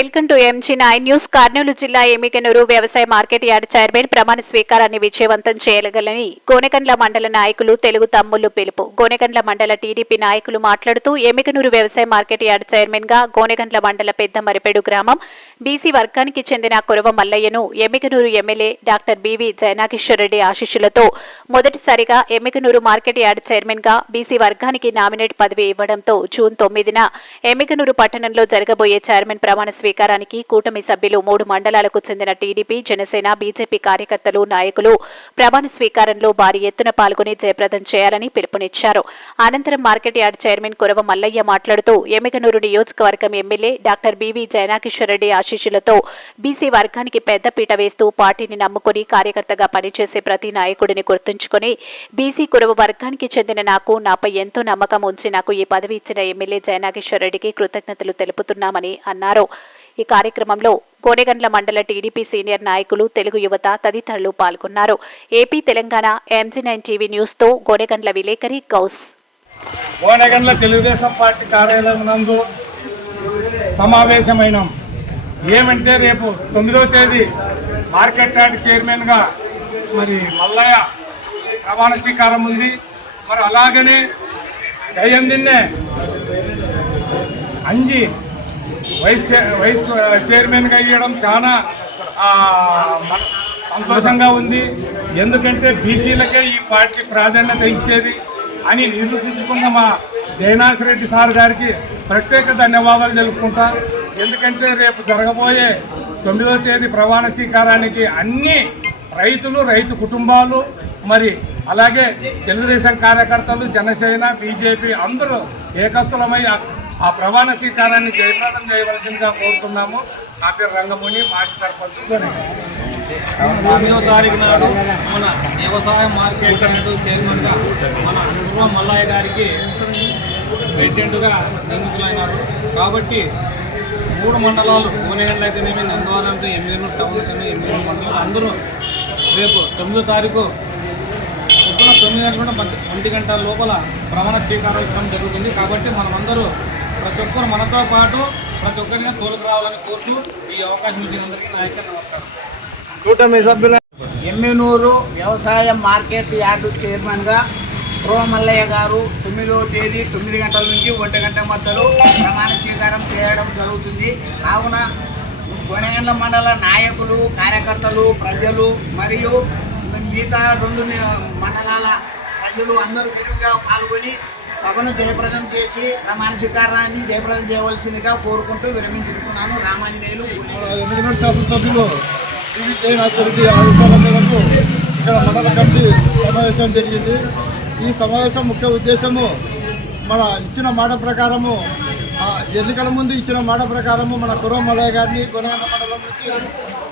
Welcome to MG9 news. Kurnool జిల్లా ఎమ్మిగనూరు వ్యవసాయ market yard chairman ప్రమాణ స్వీకారాన్ని విజయవంతం చేయగలని గోనెగండ్ల మండల నాయకులు తెలుగు తమ్ముళ్లు పిలుపు. గోనెగండ్ల మండల టీడీపీ నాయకులు మాట్లాడుతూ ఎమ్మిగనూరు వ్యవసాయ మార్కెట్ యార్డ్ చైర్మన్ గా గోనెగండ్ల మండల పెద్ద మరిపేడు గ్రామం బీసీ వర్గానికి చెందిన కురవ మల్లయ్యను Emmiganur MLA doctor BV Jayanageswara Reddy ఆశీస్సులతో మొదటిసారిగా ఎమ్మిగనూరు మార్కెట్ యార్డ్ చైర్మన్ గా బీసీ వర్గానికి నామినేట్ పదవి ఇవ్వడంతో జూన్ 9న ఎమ్మిగనూరు పట్టణంలో జరగబోయే చైర్మన్ ప్రమాణ స్వీకారానికి కూటమి సభ్యులు 3 మండలాలకు చెందిన టీడీపీ, జనసేన, బీజేపీ కార్యకర్తలు, నాయకులు ప్రమాణ స్వీకారంలో భారీ ఎత్తున పాల్గొని జయప్రదం చేయాలని పిలుపునిచ్చారు. అనంతరం మార్కెట్ యార్డ్ చైర్మన్ కురవ మల్లయ్య మాట్లాడుతూ ఎమ్మిగనూరు నియోజకవర్గం ఎమ్మెల్యే డాక్టర్ బివి జయనాగేశ్వరరెడ్డి ఆశీస్సులతో బీసీ వర్గానికి పెద్దపీట వేస్తూ పార్టీని నమ్ముకుని కార్యకర్తగా పనిచేసే ప్రతి నాయకుడిని గుర్తుంచుకుని బీసీ కురవ వర్గానికి చెందిన నాపై ఎంతో నమ్మకం ఉంచి నాకు ఈ పదవి ఇచ్చిన ఎమ్మెల్యే జయనాగేశ్వరరెడ్డికి కృతజ్ఞతలు తెలుపుతున్నామని అన్నారు. ఈ కార్యక్రమంలో గోనెగండ్ల మండల టీడీపీ సీనియర్ నాయకులు, తెలుగు యువత తదితరులు పాల్గొన్నారు. AP Telangana MG9 TV news తో గోనెగండ్ల విలేకరి గౌస్. గోనెగండ్ల తెలుగుదేశం పార్టీ కార్యాలయం నందు సమావేశమైన ఏమంటే రేపు 9వ తేదీ మార్కెట్ యార్డ్ చైర్మన్ గా మరి మల్లయ్య ప్రమాణ స్వీకారం ఉంది. మరి అలాగనే దయ్యందిన్నే అంజి వైస్ చైర్మన్గా ఇవ్వడం చాలా సంతోషంగా ఉంది. ఎందుకంటే బీసీలకే ఈ పార్టీ ప్రాధాన్యత ఇచ్చేది అని నిరూపించుకున్న మా జయనాథరెడ్డి సార్ గారికి ప్రత్యేక ధన్యవాదాలు తెలుపుకుంటా. ఎందుకంటే రేపు జరగబోయే 9వ తేదీ ప్రమాణ స్వీకారానికి అన్ని రైతులు, రైతు కుటుంబాలు, మరి అలాగే తెలుగుదేశం కార్యకర్తలు, జనసేన, బీజేపీ అందరూ ఏకస్థులమై ఆ ప్రమాణ స్వీకారాన్ని జయప్రదం చేయవలసిందిగా కోరుతున్నాము. నా పేరు రంగముని, మాజీ సర్పంచ్. 9వ తారీఖు నాడు మన వ్యవసాయ మార్కెట్ యార్డ్ చైర్మన్గా మన కురవ మల్లయ్య గారికి ప్రెసిడెంట్గా ఎన్నికలైనారు. కాబట్టి 3 మండలాలు గోనెగండ్ల అయితేనేమి, నందవరం, ఎమ్మిగనూరు టౌన్ అయితేనే, ఎమ్మిగనూరు మండలాలు అందరూ రేపు 9వ తారీఖు పొద్దున 9 గంటల 1 గంటల లోపల ప్రమాణ స్వీకారోత్సవం జరుగుతుంది. కాబట్టి మనమందరూ ప్రతి ఒక్కరు మనతో పాటు ప్రతి ఒక్కరిని తోలుకు రావాలని కోరుతూ ఈ అవకాశం ఇచ్చినందుకు నాయకులు నమస్కారం. కూటమి సభ్యుల ఎమ్మిగనూరు వ్యవసాయ మార్కెట్ యార్డు చైర్మన్గా కురవ మల్లయ్య గారు 9వ తేదీ 9 గంటల నుంచి 1 గంట మధ్యలో ప్రమాణ స్వీకారం చేయడం జరుగుతుంది. కావున గోనెగండ్ల మండల నాయకులు, కార్యకర్తలు, ప్రజలు మరియు మిగతా 2 మండలాల ప్రజలు అందరూ విరివిగా పాల్గొని సభను జయప్రదం చేసి ప్రమాణ స్వీకారాన్ని జయప్రదం చేయవలసిందిగా కోరుకుంటూ విరమించుకుంటున్నాను. రామాంజనేయులు. ఎమ్మిగనూరు శాసనసభ్యులు బివి జయనాథరెడ్డి ఆదేశాల మేరకు ఇక్కడ మండల కమిటీ సమావేశం జరిగింది. ఈ సమావేశం ముఖ్య ఉద్దేశము మన ఇచ్చిన మాట ప్రకారము, ఎన్నికల ముందు ఇచ్చిన మాట ప్రకారము మన కురవ మల్లయ్య గారిని గోనెగండ్ల మండలం నుంచి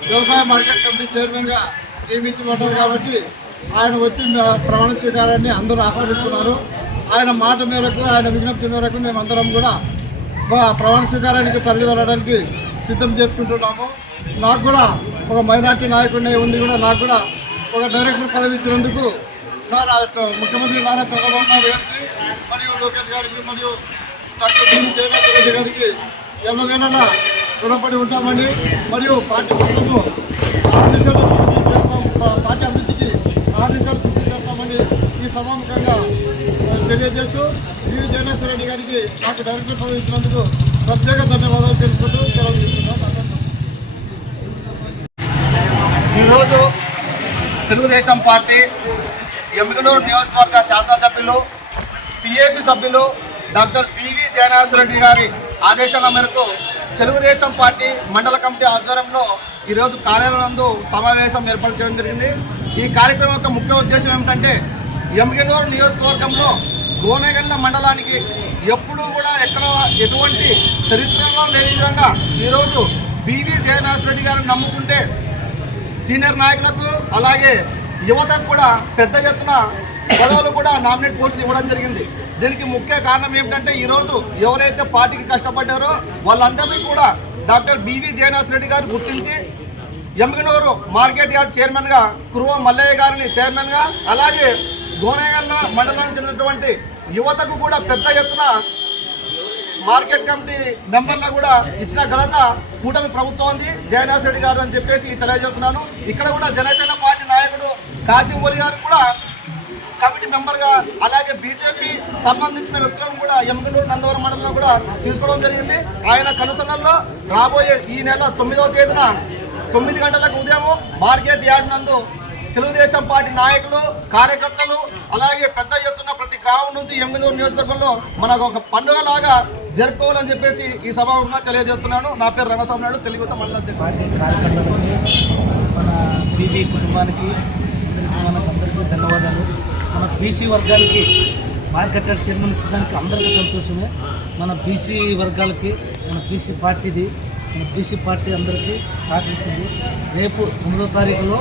వ్యవసాయ మార్కెట్ కమిటీ చైర్మన్గా నియమించబడ్డారు. కాబట్టి ఆయన వచ్చి ప్రమాణ స్వీకారాన్ని అందరూ ఆహ్వానిస్తున్నారు. ఆయన మాట మేరకు, ఆయన విజ్ఞప్తి మేరకు మేమందరం కూడా ప్రమాణ స్వీకారానికి తరలి వెళ్ళడానికి సిద్ధం చేసుకుంటున్నాము. నాకు కూడా ఒక మైనార్టీ నాయకుడిని ఉండి కూడా నాకు కూడా ఒక డైరెక్టర్ పదవి ఇచ్చినందుకు ముఖ్యమంత్రి నారా చంద్రబాబు నాయుడు గారికి మరియు లోకేష్ గారికి మరియు డాక్టర్ బివి జయనాథరెడ్డి గారికి ఎల్లవేళలా రుణపడి ఉంటామని, మరియు పార్టీ కోసము పార్టీ అభివృద్ధికి ఆర్నిసార్లు కృషి చేస్తామని ఈ సభాముఖంగా తెలియజేస్తూ బివి జయనాథరెడ్డి గారికి నాకు డైరెక్టర్ పదవి ఇచ్చినందుకు ప్రత్యేక ధన్యవాదాలు తెలుసుకుంటూ సెలవు తీసుకుంటాం. ఈరోజు తెలుగుదేశం పార్టీ ఎమ్మిగనూరు నియోజకవర్గ శాసనసభ్యులు, పిఏసీ సభ్యులు డాక్టర్ బివి జయనాథరెడ్డి గారి ఆదేశాల మేరకు తెలుగుదేశం పార్టీ మండల కమిటీ ఆధ్వర్యంలో ఈరోజు కార్యాలయం నందు సమావేశం ఏర్పాటు చేయడం జరిగింది. ఈ కార్యక్రమం యొక్క ముఖ్య ఉద్దేశం ఏమిటంటే ఎమ్మిగనూరు నియోజకవర్గంలో గోనెగండ్ల మండలానికి ఎప్పుడూ కూడా ఎటువంటి చరిత్రలో లేని విధంగా ఈరోజు బివి జయనాథరెడ్డి గారిని నమ్ముకుంటే సీనియర్ నాయకులకు అలాగే యువతకు కూడా పెద్ద ఎత్తున పదవులు కూడా నామినేట్ పోస్టులు ఇవ్వడం జరిగింది. దీనికి ముఖ్య కారణం ఏమిటంటే ఈరోజు ఎవరైతే పార్టీకి కష్టపడ్డారో వాళ్ళందరినీ కూడా డాక్టర్ బివి జయనాథరెడ్డి గారు గుర్తించి ఎమ్మిగనూరు మార్కెట్ యార్డ్ చైర్మన్గా కురవ మల్లయ్య గారిని చైర్మన్గా, అలాగే గోనెగండ్ల మండలానికి చెందినటువంటి యువతకు కూడా పెద్ద ఎత్తున మార్కెట్ కమిటీ మెంబర్లకు కూడా ఇచ్చిన ఘనత కూటమి ప్రభుత్వం ఉంది, జయనాథ్ రెడ్డి గారు అని చెప్పేసి తెలియజేస్తున్నాను. ఇక్కడ కూడా జనసేన పార్టీ నాయకుడు కాసిం ఒలి గారు కూడా కమిటీ మెంబర్గా, అలాగే బీజేపీ సంబంధించిన వ్యక్తులను కూడా ఎమ్మిగనూరు నందవరం మండలంలో కూడా తీసుకోవడం జరిగింది. ఆయన కనుసన్నల్లో రాబోయే ఈ నెల 9వ తేదీన 9 గంటలకు ఉదయం మార్కెట్ యార్డ్ నందు తెలుగుదేశం పార్టీ నాయకులు, కార్యకర్తలు, అలాగే పెద్ద ఎత్తున ప్రతి గ్రామం నుంచి ఎమ్మిగనూరు నియోజకవర్గంలో మనకు ఒక పండుగలాగా జరుపుకోవాలని చెప్పేసి ఈ సభగా తెలియజేస్తున్నాను. నా పేరు రంగస్వామి నాయుడు, తెలుగుతో మండల కార్యకర్తలకి, మన బీబీ కుటుంబానికి అందరికీ ధన్యవాదాలు. మన బీసీ వర్గానికి మార్కెట్ యార్డ్ చైర్మన్ ఇచ్చడానికి అందరికీ సంతోషమే. మన బీసీ వర్గాలకి మన బీసీ పార్టీది, మన బీసీ పార్టీ అందరికీ సహకరించింది. రేపు 9వ తారీఖులో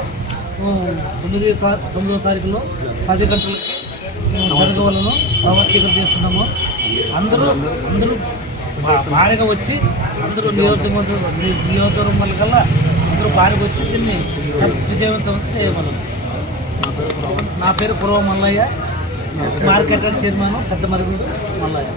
9వ తారీఖులో 10 గంటలకి జరగవలను ప్రవాసీకరణ చేస్తున్నాము. అందరూ భారీగా వచ్చి అందరూ నియోజకవర్గం కల్లా అందరూ భారీగా వచ్చి దీన్ని విజయవంతం చేయగలరు. నా పేరు కురవ మల్లయ్య, మార్కెట్ యార్డ్ చైర్మన్ పెద్ద మరుగుడు మల్లయ్య.